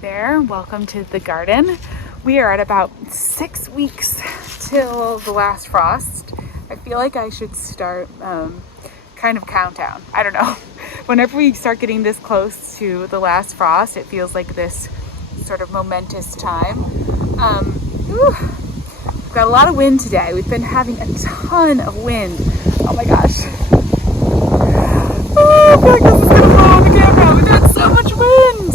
there, welcome to the garden. We are at about 6 weeks till the last frost. I feel like I should start kind of countdown. I don't know. Whenever we start getting this close to the last frost, it feels like this sort of momentous time. We've got a lot of wind today. We've been having a ton of wind. Oh my gosh. Oh, I feel like this is gonna blow on the camera. We've had so much wind.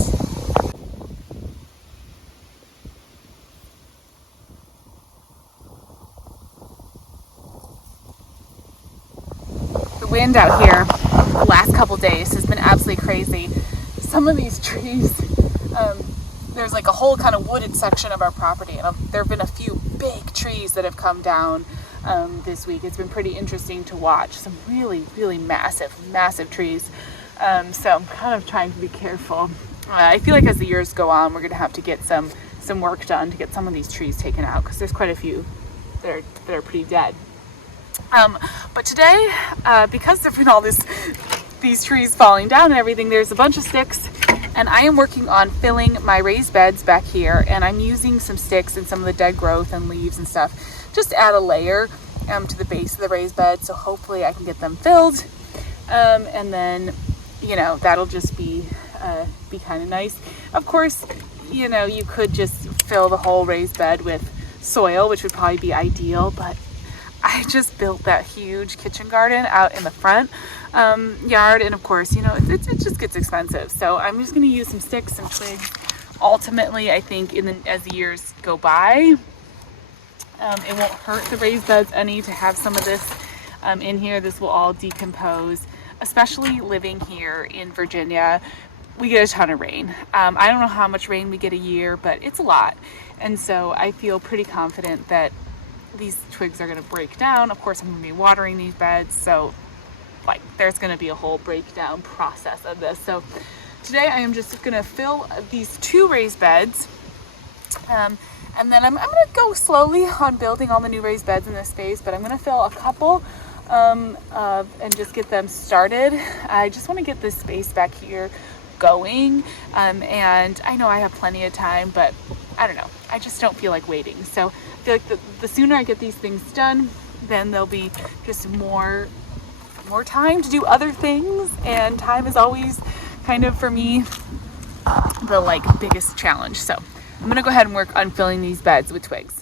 The wind out here the last couple days has been absolutely crazy. Some of these trees, there's like a whole kind of wooded section of our property, and there have been a few big trees that have come down this week. It's been pretty interesting to watch. Some really, really massive trees. So I'm kind of trying to be careful. I feel like as the years go on, we're going to have to get some work done to get some of these trees taken out, because there's quite a few that are pretty dead. But today, because there've been all these trees falling down and everything, there's a bunch of sticks, and I am working on filling my raised beds back here, and I'm using some sticks and some of the dead growth and leaves and stuff just to add a layer to the base of the raised bed, so hopefully I can get them filled, and then, you know, that'll just be kind of nice. Of course, you know, you could just fill the whole raised bed with soil, which would probably be ideal, but I just built that huge kitchen garden out in the front yard, and of course, you know, it just gets expensive. So I'm just going to use some sticks and twigs. Ultimately, I think as the years go by, it won't hurt the raised beds any to have some of this in here. This will all decompose, especially living here in Virginia. We get a ton of rain. I don't know how much rain we get a year, but it's a lot. And so I feel pretty confident that these twigs are going to break down. Of course, I'm going to be watering these beds, so like there's going to be a whole breakdown process of this. So today I am just going to fill these 2 raised beds, and then I'm going to go slowly on building all the new raised beds in this space, but I'm going to fill a couple and just get them started. I just want to get this space back here going, and I know I have plenty of time, but I don't know, I just don't feel like waiting. So I feel like the sooner I get these things done, then there'll be just more time to do other things, and time is always kind of, for me, the like biggest challenge. So I'm gonna go ahead and work on filling these beds with twigs.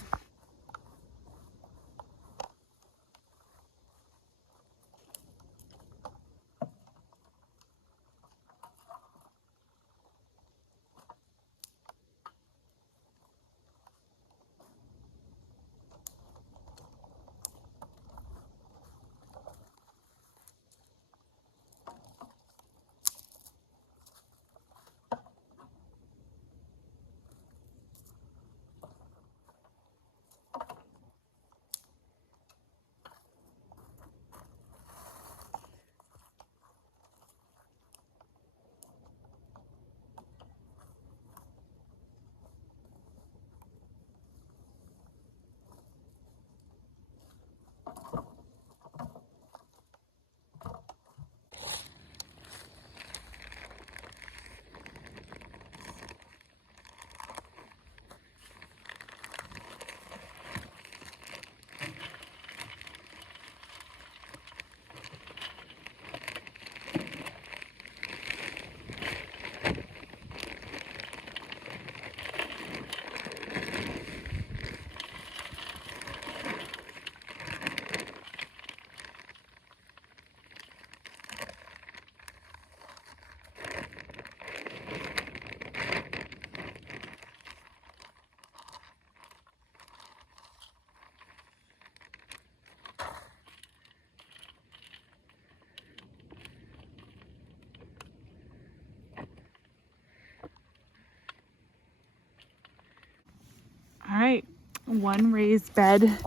All right, 1 raised bed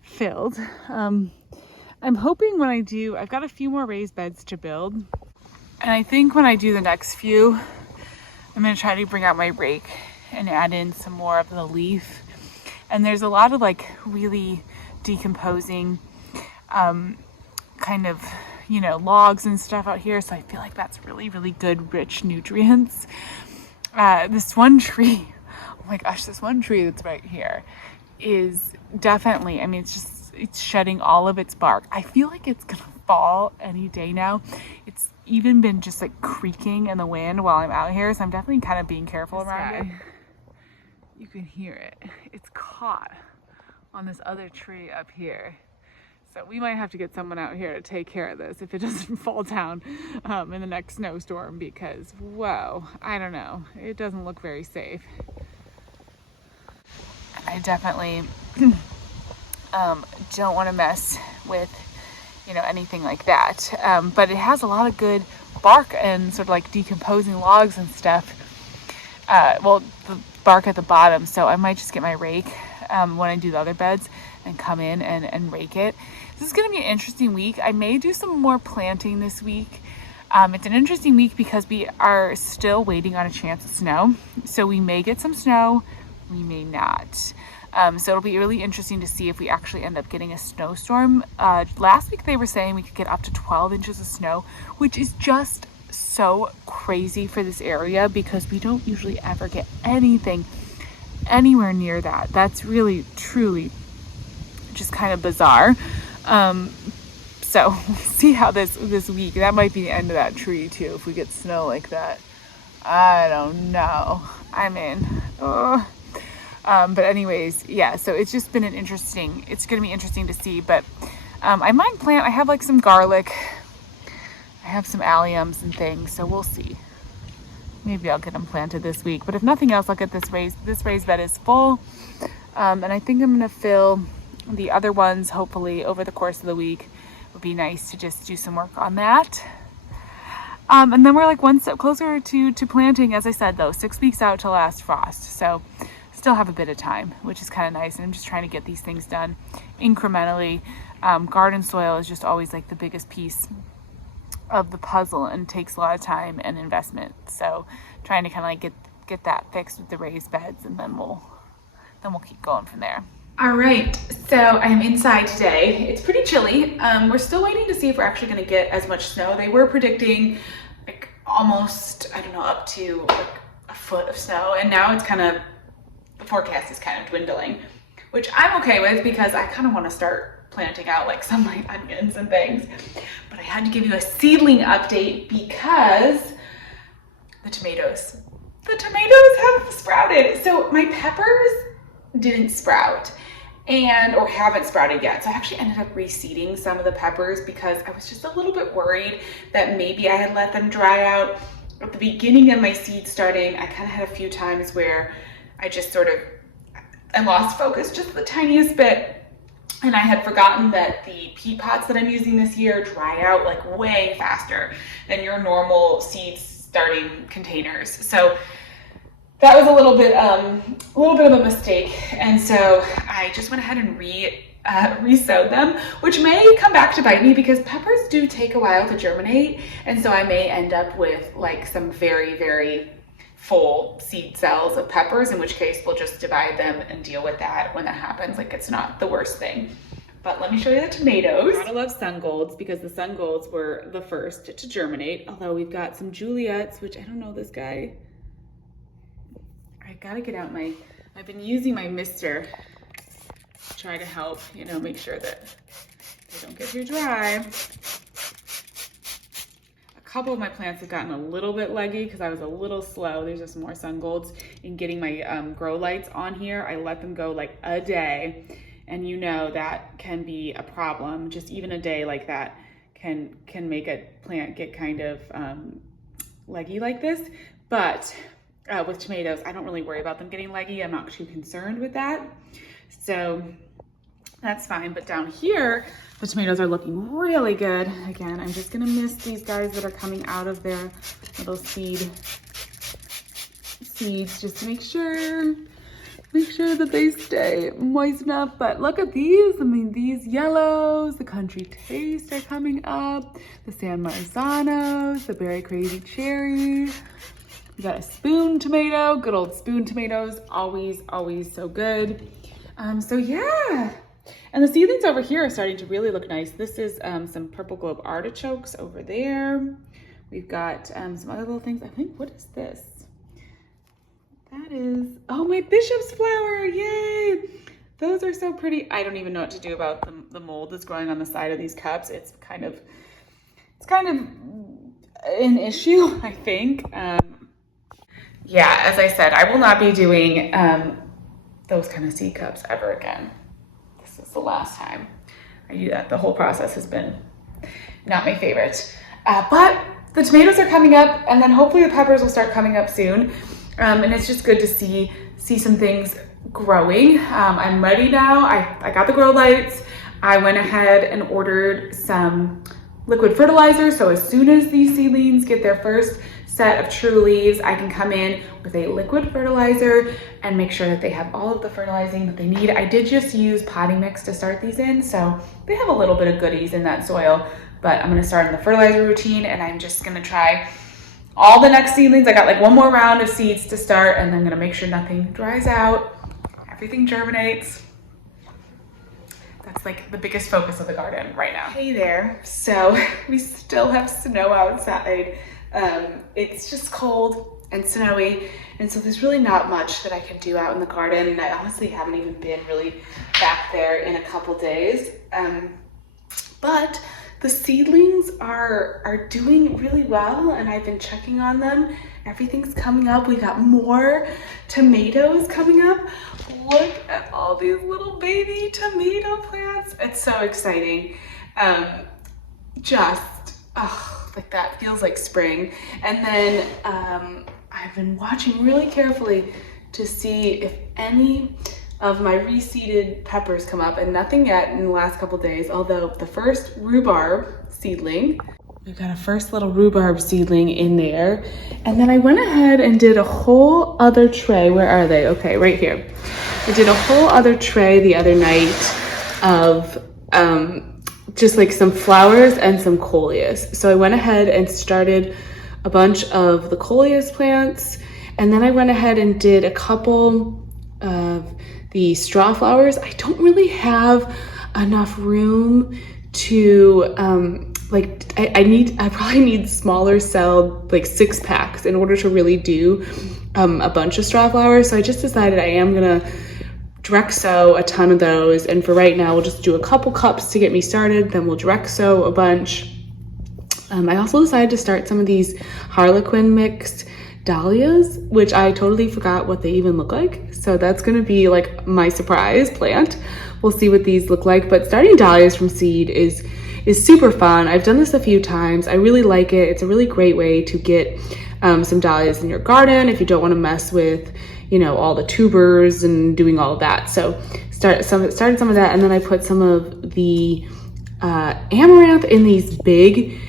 filled. I'm hoping when I do, I've got a few more raised beds to build, and I think when I do the next few, I'm going to try to bring out my rake and add in some more of the leaf. And there's a lot of like really decomposing kind of, you know, logs and stuff out here, so I feel like that's really, really good rich nutrients. this one tree, oh my gosh, this one tree that's right here is definitely, I mean, it's shedding all of its bark. I feel like it's gonna fall any day now. It's even been just like creaking in the wind while I'm out here, so I'm definitely kind of being careful around it. You can hear it. It's caught on this other tree up here. So we might have to get someone out here to take care of this if it doesn't fall down in the next snowstorm, because whoa, I don't know. It doesn't look very safe. I definitely don't want to mess with, you know, anything like that. But it has a lot of good bark and sort of like decomposing logs and stuff. Well, the bark at the bottom. So I might just get my rake when I do the other beds and come in and rake it. This is going to be an interesting week. I may do some more planting this week. It's an interesting week because we are still waiting on a chance of snow. So we may get some snow, we may not. So it'll be really interesting to see if we actually end up getting a snowstorm. Last week they were saying we could get up to 12 inches of snow, which is just so crazy for this area because we don't usually ever get anything anywhere near that. That's really, truly just kind of bizarre. So we'll see how this week, that might be the end of that tree too, if we get snow like that. I don't know. I mean, but anyways, yeah, so it's just been it's going to be interesting to see, but I might plant, I have like some garlic, I have some alliums and things, so we'll see. Maybe I'll get them planted this week, but if nothing else, I'll get this raised bed is full, and I think I'm going to fill the other ones hopefully over the course of the week. It would be nice to just do some work on that. And then we're like one step closer to planting, as I said though, 6 weeks out to last frost. So still have a bit of time, which is kind of nice. And I'm just trying to get these things done incrementally. Garden soil is just always like the biggest piece of the puzzle and takes a lot of time and investment. So trying to kind of like get that fixed with the raised beds, and then we'll keep going from there. All right, so I am inside today. It's pretty chilly. We're still waiting to see if we're actually going to get as much snow. They were predicting like almost, I don't know, up to like a foot of snow, and now it's kind of, the forecast is kind of dwindling, which I'm okay with because I kind of want to start planting out like some like onions and things. But I had to give you a seedling update because the tomatoes have sprouted. So my peppers didn't sprout or haven't sprouted yet. So I actually ended up reseeding some of the peppers because I was just a little bit worried that maybe I had let them dry out. At the beginning of my seed starting, I kind of had a few times where I just I lost focus just the tiniest bit. And I had forgotten that the peat pots that I'm using this year dry out like way faster than your normal seed starting containers. So that was a little bit of a mistake, and so I just went ahead and re-sowed them, which may come back to bite me because peppers do take a while to germinate, and so I may end up with like some very, very full seed cells of peppers, in which case we'll just divide them and deal with that when that happens. Like, it's not the worst thing. But let me show you the tomatoes. I love sun golds because the sun golds were the first to germinate, although we've got some Juliets, which I don't know this guy. I gotta get out I've been using my mister to try to help, you know, make sure that they don't get too dry. A couple of my plants have gotten a little bit leggy because I was a little slow. There's just more sun golds in getting my grow lights on here. I let them go like a day, and you know that can be a problem. Just even a day like that can make a plant get kind of leggy like this. But with tomatoes, I don't really worry about them getting leggy. I'm not too concerned with that. So that's fine. But down here, the tomatoes are looking really good. Again, I'm just gonna mist these guys that are coming out of their little seeds just to make sure that they stay moist enough. But look at these. I mean, these yellows, the country taste are coming up, the San Marzanos, the berry crazy cherry. We got a spoon tomato, good old spoon tomatoes, always so good. So yeah, and the seedlings over here are starting to really look nice. This is some purple globe artichokes over there. We've got some other little things. I think, what is this? my bishop's flower, yay! Those are so pretty. I don't even know what to do about the mold that's growing on the side of these cups. It's kind of an issue, I think. Yeah, as I said, I will not be doing those kind of seed cups ever again. This is the last time I do that. The whole process has been not my favorite. But the tomatoes are coming up, and then hopefully the peppers will start coming up soon. And it's just good to see some things growing. I'm ready now. I got the grow lights. I went ahead and ordered some liquid fertilizer. So as soon as these seedlings get their first set of true leaves, I can come in with a liquid fertilizer and make sure that they have all of the fertilizing that they need. I did just use potting mix to start these in, so they have a little bit of goodies in that soil, but I'm gonna start in the fertilizer routine, and I'm just gonna try all the next seedlings. I got like one more round of seeds to start, and I'm gonna make sure nothing dries out, everything germinates. That's like the biggest focus of the garden right now. Hey there, so we still have snow outside. It's just cold and snowy, and so there's really not much that I can do out in the garden, and I honestly haven't even been really back there in a couple days. But the seedlings are doing really well, and I've been checking on them. Everything's coming up. We got more tomatoes coming up. Look at all these little baby tomato plants. It's so exciting. Like that feels like spring. And then I've been watching really carefully to see if any of my reseeded peppers come up, and nothing yet in the last couple days, although the first rhubarb seedling, we've got a first little rhubarb seedling in there. And then I went ahead and did a whole other tray. Where are they? Okay, right here. I did a whole other tray the other night of just like some flowers and some coleus. So I went ahead and started a bunch of the coleus plants, and then I went ahead and did a couple of the straw flowers. I don't really have enough room to I probably need smaller cell, like 6-packs, in order to really do a bunch of straw flowers. So I just decided I am gonna direct sow a ton of those, and for right now we'll just do a couple cups to get me started, then we'll direct sow a bunch. I also decided to start some of these Harlequin mixed dahlias, which I totally forgot what they even look like, so that's gonna be like my surprise plant. We'll see what these look like, but starting dahlias from seed is super fun. I've done this a few times. I really like it. It's a really great way to get some dahlias in your garden if you don't want to mess with, you know, all the tubers and doing all of that. So started some of that, and then I put some of the amaranth in these big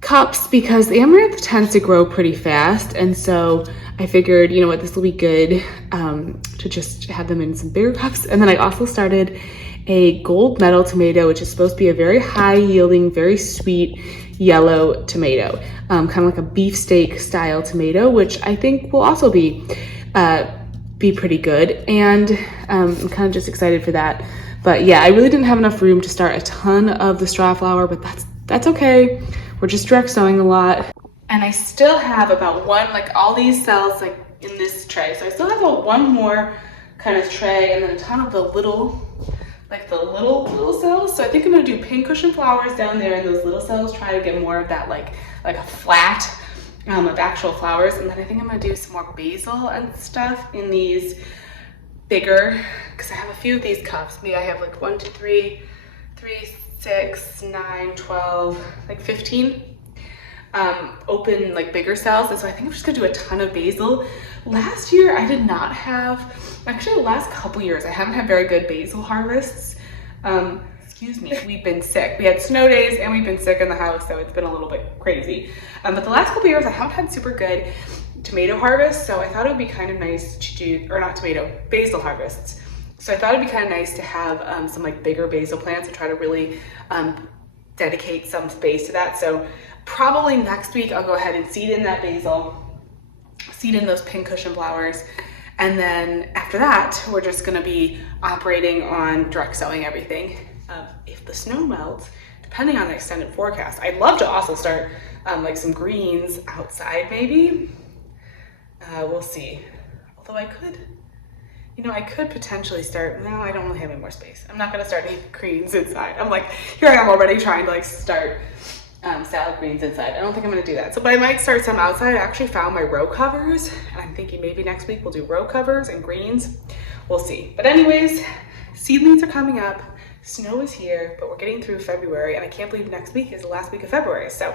cups because the amaranth tends to grow pretty fast, and so I figured, you know what, this will be good to just have them in some bigger cups. And then I also started a gold medal tomato, which is supposed to be a very high yielding, very sweet yellow tomato, kind of like a beefsteak style tomato, which I think will also be pretty good. And I'm kind of just excited for that. But yeah, I really didn't have enough room to start a ton of the straw flower, but that's okay. We're just direct sowing a lot. And I still have about one, like all these cells like in this tray. So I still have about one more kind of tray, and then a ton of the little cells. So I think I'm gonna do pincushion flowers down there in those little cells, try to get more of that like a flat of actual flowers. And then I think I'm gonna do some more basil and stuff in these bigger, because I have a few of these cups. Maybe I have like 1, 2, 3, 6, 9, 12, like 15 open like bigger cells. And so I think I'm just gonna do a ton of basil. Last year I did not have, actually the last couple years I haven't had very good basil harvests. Excuse me, we've been sick. We had snow days and we've been sick in the house, so it's been a little bit crazy. But the last couple years I haven't had super good tomato harvests, so I thought it would be kind of nice to do, or not tomato, basil harvests. So I thought it'd be kind of nice to have some like bigger basil plants and try to really dedicate some space to that. So probably next week I'll go ahead and seed in that basil, seed in those pincushion flowers, and then after that we're just gonna be operating on direct sowing everything. If the snow melts, depending on the extended forecast, I'd love to also start like some greens outside maybe. We'll see. Although I could You know, I could potentially start, no, I don't really have any more space. I'm not gonna start any greens inside. I'm like, here I am already trying to like start salad greens inside. I don't think I'm gonna do that. So, but I might start some outside. I actually found my row covers and I'm thinking maybe next week we'll do row covers and greens. We'll see. But anyways, seedlings are coming up. Snow is here, but we're getting through February and I can't believe next week is the last week of February. So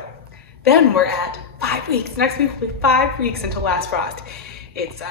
then we're at 5 weeks. Next week will be 5 weeks until last frost. It's